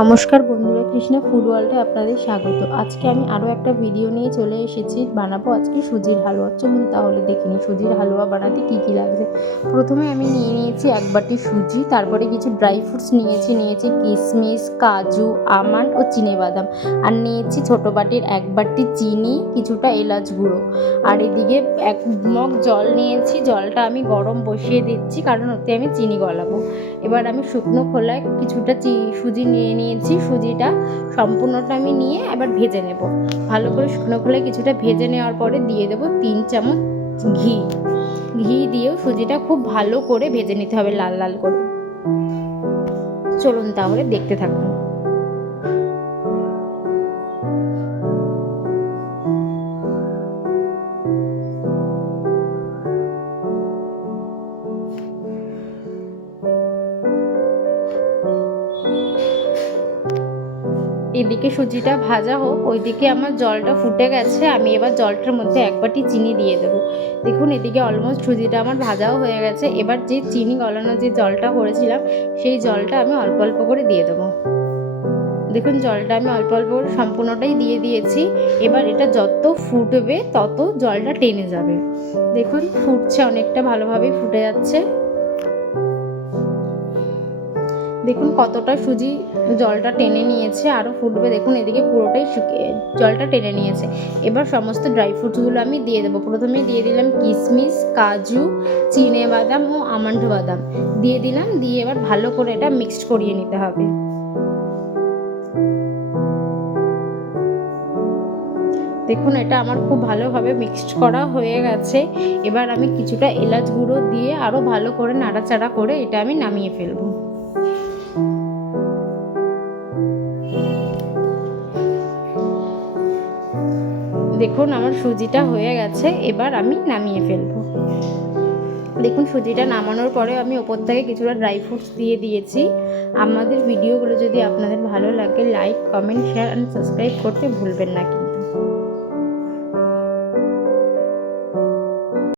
নমস্কার বন্ধুরা, কৃষ্ণা ফুড ওয়ার্ল্ডে আপনাদের স্বাগত। আজকে আমি আরও একটা ভিডিও নিয়ে চলে এসেছি, বানাবো আজকে সুজির হালুয়া। চলুন তাহলে দেখে নিই সুজির হালুয়া বানাতে কী কী লাগছে প্রথমে আমি নিয়ে নিয়েছি এক বাটি সুজি, তারপরে কিছু ড্রাই ফ্রুটস নিয়েছি নিয়েছি কিশমিশ কাজু, আমন্ড ও বাদাম আর নিয়েছি ছোটো বাটির এক বাটি চিনি, কিছুটা এলাচ গুঁড়ো। আর এদিকে এক মগ জল নিয়েছি, জলটা আমি গরম বসিয়ে দিচ্ছি, কারণ ওতে আমি চিনি গলাবো। এবার আমি শুকনো খোলায় কিছুটা সুজি নিয়ে নিয়েছি সুজিটা, সম্পূর্ণটা আমি নিয়ে এবার ভেজে নেব। ভালো করে শুকনো খোলায় কিছুটা ভেজে নেওয়ার পরে দিয়ে দেবো তিন চামচ ঘি। ঘি দিয়েও সুজিটা খুব ভালো করে ভেজে নিতে হবে লাল লাল করে। চলুন তাহলে দেখতে থাকুন। এদিকে সুজিটা ভাজা হোক, ওইদিকে আমার জলটা ফুটে গেছে, আমি এবার জলটার মধ্যে এক বাটি চিনি দিয়ে দেবো। দেখুন, এদিকে অলমোস্ট সুজিটা আমার ভাজাও হয়ে গেছে। এবার যে চিনি গলানো যে জলটা করেছিলাম, সেই জলটা আমি অল্প অল্প করে দিয়ে দেবো। দেখুন, জলটা আমি অল্প অল্প করে সম্পূর্ণটাই দিয়ে দিয়েছি। এবার এটা যত ফুটবে, তত জলটা টেনে যাবে। দেখুন, ফুটছে অনেকটা, ভালোভাবেই ফুটে যাচ্ছে। দেখুন কতটা সুজি জলটা টেনে নিয়েছে আরও ফুটবে। দেখুন এদিকে পুরোটাই শুকিয়ে জলটা টেনে নিয়েছে। এবার সমস্ত ড্রাই ফ্রুটসগুলো আমি দিয়ে দেবো। প্রথমে দিয়ে দিলাম কিশমিশ কাজু চিনে বাদাম ও আমন্ড বাদাম দিয়ে দিলাম, দিয়ে এবার ভালো করে এটা মিক্সড করিয়ে নিতে হবে। দেখুন এটা আমার খুব ভালোভাবে মিক্সড করা হয়ে গেছে। এবার আমি কিছুটা এলাচ গুঁড়ো দিয়ে আরও ভালো করে নাড়াচাড়া করে এটা আমি নামিয়ে ফেলব। দেখুন আমার সুজিটা হয়ে গেছে, এবার আমি নামিয়ে ফেলব। দেখুন সুজিটা নামানোর পরে আমি ওপর থেকে কিছুটা ড্রাই ফ্রুটস দিয়ে দিয়েছি। আমাদের ভিডিওগুলো যদি আপনাদের ভালো লাগে like comment share and subscribe করতে ভুলবেন না কিন্তু।